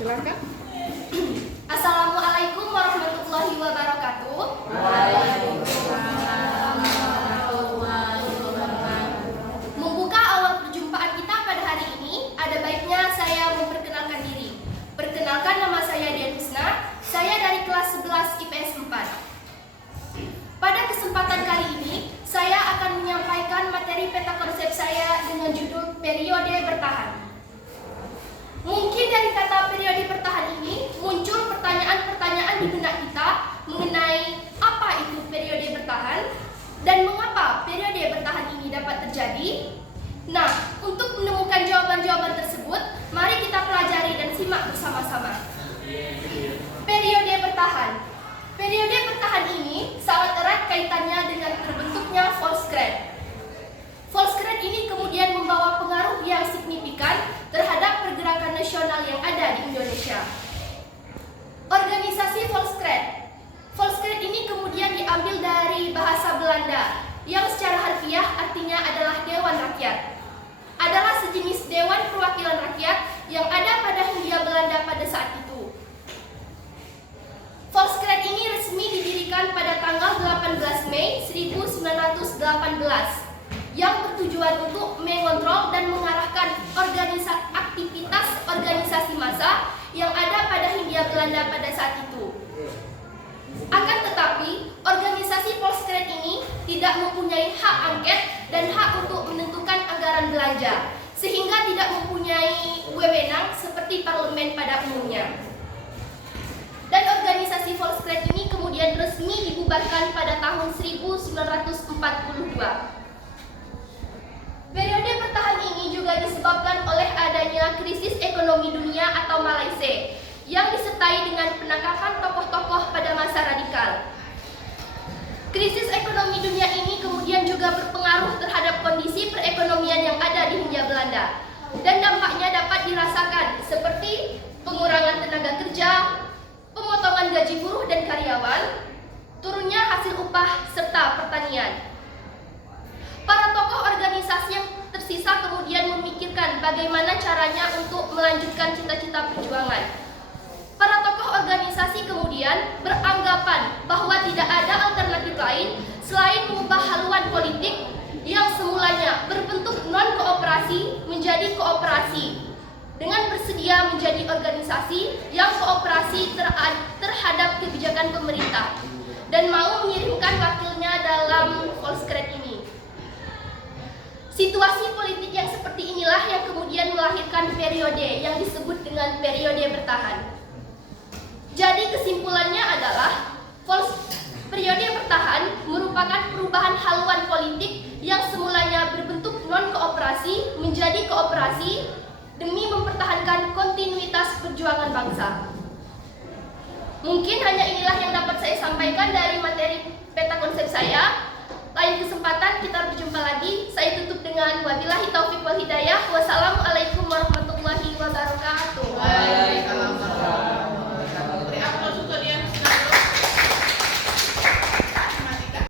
Silakan. Assalamualaikum warahmatullahi wabarakatuh. Waalaikumsalam warahmatullahi wabarakatuh. Membuka awal perjumpaan kita pada hari ini, ada baiknya saya memperkenalkan diri. Perkenalkan, nama saya Dian Husna. Saya dari kelas 11 IPS 4. Pada kesempatan kali ini, saya akan menyampaikan materi peta konsep saya dengan judul periode bertahan. Mungkin dari kata periode bertahan ini muncul pertanyaan-pertanyaan di benak kita mengenai apa itu periode bertahan dan mengapa periode bertahan ini dapat terjadi. Nah, untuk menemukan jawaban-jawaban tersebut, mari kita pelajari dan simak bersama-sama. Periode bertahan. Periode bertahan ini sangat erat kaitannya dengan terbentuknya Volkskrant. Volkskrant ini kemudian membawa pengaruh yang signifikan terhadap pergerakan nasional yang ada di Indonesia. Organisasi Volkskrant. Volkskrant ini kemudian diambil dari bahasa Belanda yang secara harfiah artinya adalah Dewan Rakyat. Adalah sejenis Dewan Perwakilan Rakyat yang ada pada Hindia Belanda pada saat itu. Volkskrant ini resmi didirikan pada tanggal 18 Mei 1918 yang bertujuan untuk mengontrol dan mengarahkan aktivitas organisasi massa yang ada pada Hindia Belanda pada saat itu. Akan tetapi, organisasi Volkskrant ini tidak mempunyai hak angket dan hak untuk menentukan anggaran belanja, sehingga tidak mempunyai wewenang seperti parlemen pada umumnya. Dan organisasi Volkskrant ini kemudian resmi dibubarkan pada tahun 1942. Periode bertahan ini juga disebabkan oleh adanya krisis ekonomi dunia atau Malaysia yang disertai dengan penangkapan tokoh-tokoh pada masa radikal. Krisis ekonomi dunia ini kemudian juga berpengaruh terhadap kondisi perekonomian yang ada di Hindia Belanda dan dampaknya dapat dirasakan seperti pengurangan tenaga kerja, pemotongan gaji buruh dan karyawan, turunnya hasil upah serta pertanian. Para tokoh organisasi yang tersisa kemudian memikirkan bagaimana caranya untuk melanjutkan cita-cita perjuangan. Para tokoh organisasi kemudian beranggapan bahwa tidak ada alternatif lain selain mengubah haluan politik yang semulanya berbentuk non-kooperasi menjadi kooperasi, dengan bersedia menjadi organisasi yang kooperasi terhadap kebijakan pemerintah dan mau mengirimkan wakilnya dalam Volkskrant ini. Situasi politik yang seperti inilah yang kemudian melahirkan periode yang disebut dengan periode bertahan. Jadi kesimpulannya adalah periode bertahan merupakan perubahan haluan politik yang semulanya berbentuk non-kooperasi menjadi kooperasi demi mempertahankan kontinuitas perjuangan bangsa. Mungkin hanya inilah yang dapat saya sampaikan dari materi peta konsep saya. Lain kesempatan kita berjumpa lagi. Saya tutup dengan wabillahi taufiq wal hidayah. Wassalamualaikum